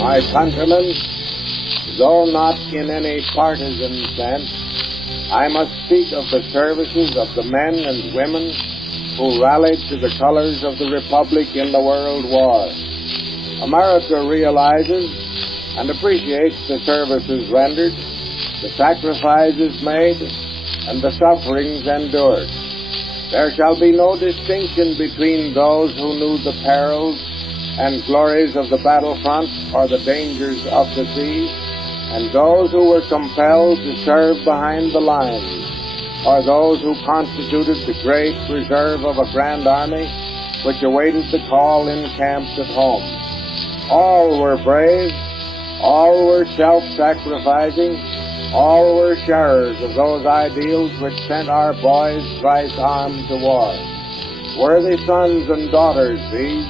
My countrymen, though not in any partisan sense, I must speak of the services of the men and women who rallied to the colors of the Republic in the World War. America realizes and appreciates the services rendered, the sacrifices made, and the sufferings endured. There shall be no distinction between those who knew the perils and glories of the battlefront or the dangers of the sea, and those who were compelled to serve behind the lines, or those who constituted the great reserve of a grand army which awaited the call in camps at home. All were brave, all were self-sacrificing, all were sharers of those ideals which sent our boys thrice armed to war. Worthy sons and daughters these,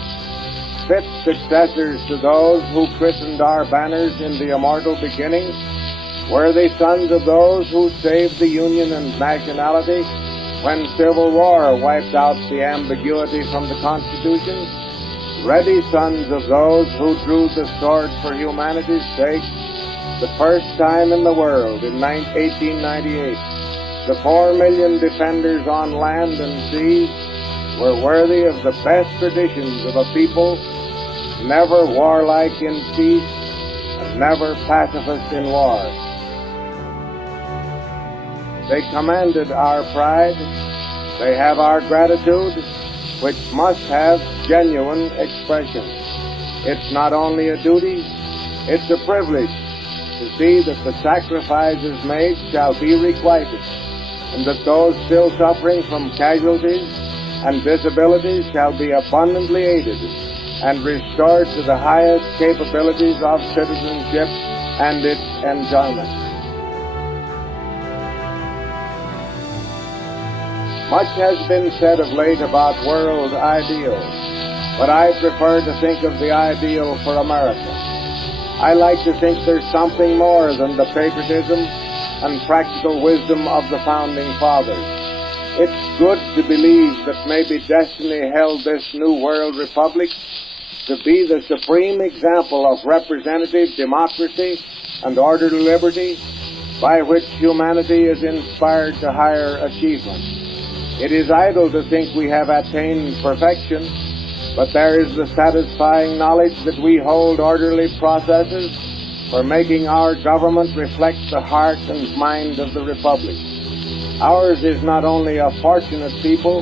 fit successors to those who christened our banners in the immortal beginning, worthy sons of those who saved the Union and nationality when Civil War wiped out the ambiguity from the Constitution, ready sons of those who drew the sword for humanity's sake the first time in the world in 1898. The 4 million defenders on land and sea were worthy of the best traditions of a people never warlike in peace and never pacifist in war. They commanded our pride. They have our gratitude, which must have genuine expression. It's not only a duty, it's a privilege to see that the sacrifices made shall be requited, and that those still suffering from casualties and disabilities shall be abundantly aided and restored to the highest capabilities of citizenship and its enjoyment. Much has been said of late about world ideals, but I prefer to think of the ideal for America. I like to think there's something more than the patriotism and practical wisdom of the Founding Fathers. It's good to believe that maybe destiny held this new world republic to be the supreme example of representative democracy and orderly liberty by which humanity is inspired to higher achievement. It is idle to think we have attained perfection, but there is the satisfying knowledge that we hold orderly processes for making our government reflect the heart and mind of the Republic. Ours is not only a fortunate people,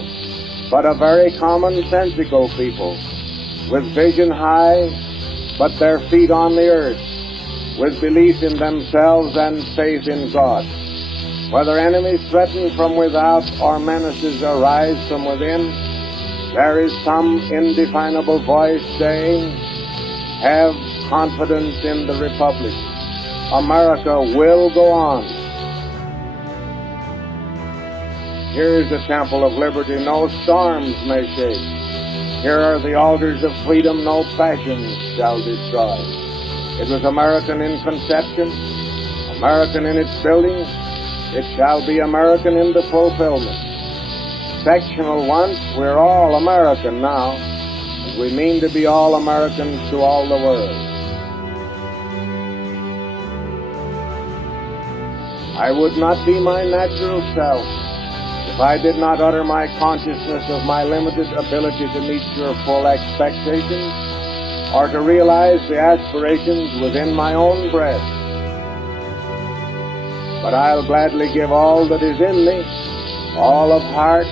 but a very commonsensical people, with vision high, but their feet on the earth, with belief in themselves and faith in God. Whether enemies threaten from without or menaces arise from within, there is some indefinable voice saying, have confidence in the Republic. America will go on. Here is the temple of liberty no storms may shake. Here are the altars of freedom no passions shall destroy. It was American in conception, American in its building. It shall be American in the fulfillment. Sectional once, we're all American now, and we mean to be all Americans to all the world. I would not be my natural self if I did not utter my consciousness of my limited ability to meet your full expectations or to realize the aspirations within my own breast. But I'll gladly give all that is in me, all of heart,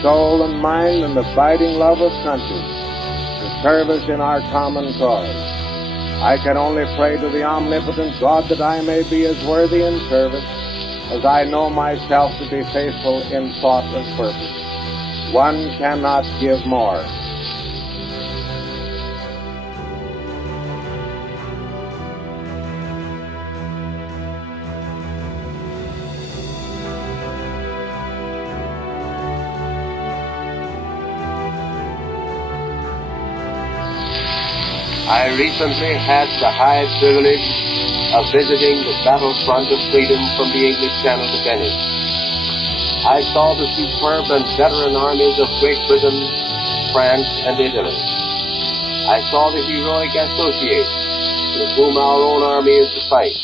soul, and mind, and abiding love of country, to service in our common cause. I can only pray to the omnipotent God that I may be as worthy in service as I know myself to be faithful in thought and purpose. One cannot give more. I recently had the high privilege of visiting the battlefront of freedom from the English Channel to Venice. I saw the superb and veteran armies of Great Britain, France, and Italy. I saw the heroic associates, with whom our own army is to fight.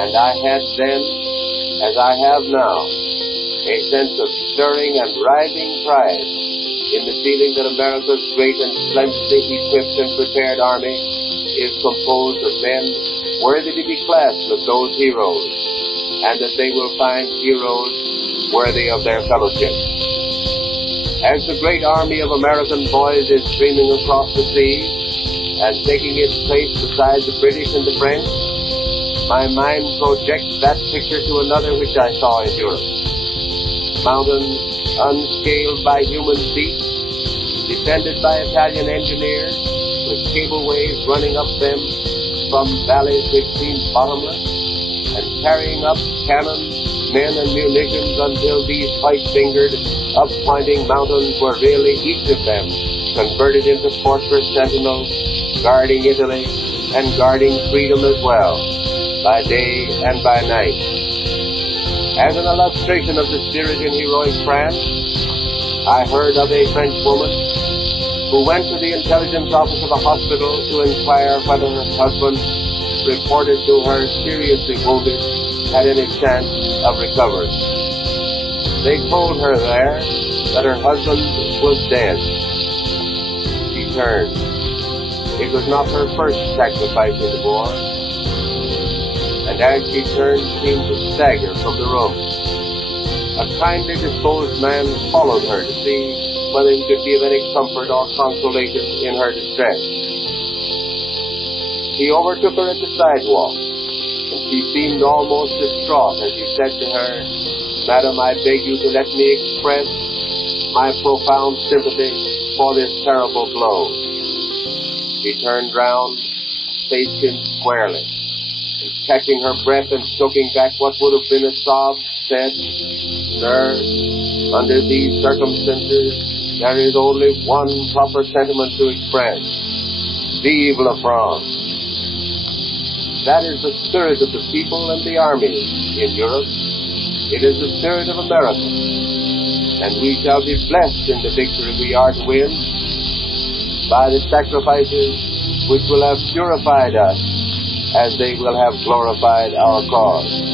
And I had then, as I have now, a sense of stirring and rising pride in the feeling that America's great and splendidly equipped and prepared army is composed of men worthy to be classed with those heroes, and that they will find heroes worthy of their fellowship. As the great army of American boys is streaming across the sea and taking its place beside the British and the French, my mind projects that picture to another which I saw in Europe. Mountains unscaled by human feet, defended by Italian engineers, with cableways running up them from valleys which seemed bottomless, and carrying up cannon, men, and munitions until these white-fingered, up-pointing mountains were really, each of them, converted into fortress sentinels, guarding Italy and guarding freedom as well, by day and by night. As an illustration of the spirit in heroic France, I heard of a French woman who went to the intelligence office of a hospital to inquire whether her husband, reported to her seriously wounded, had any chance of recovery. They told her there that her husband was dead. She turned. It was not her first sacrifice in the war. And as she turned, seemed to stagger from the room. A kindly disposed man followed her to see whether he could be of any comfort or consolation in her distress. He overtook her at the sidewalk, and she seemed almost distraught as he said to her, "Madam, I beg you to let me express my profound sympathy for this terrible blow." She turned round, faced him squarely, and catching her breath and choking back what would have been a sob, said, "Sir, under these circumstances, there is only one proper sentiment to express. Vive la France!" That is the spirit of the people and the army in Europe. It is the spirit of America. And we shall be blessed in the victory we are to win by the sacrifices which will have purified us as they will have glorified our cause.